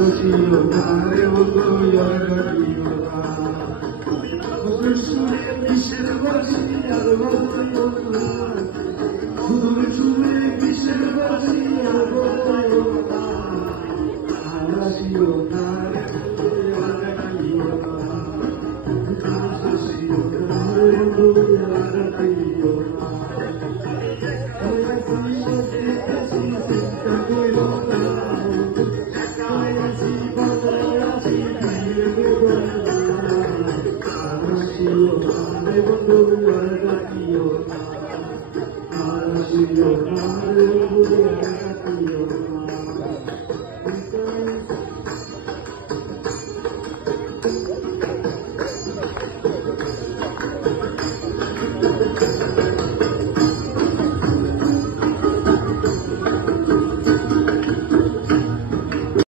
রচিওনারে ওগো ইয়ারিওনা মধুর সুরে কিসের বাসি আর মধুর সুরে কিসের বাসি আর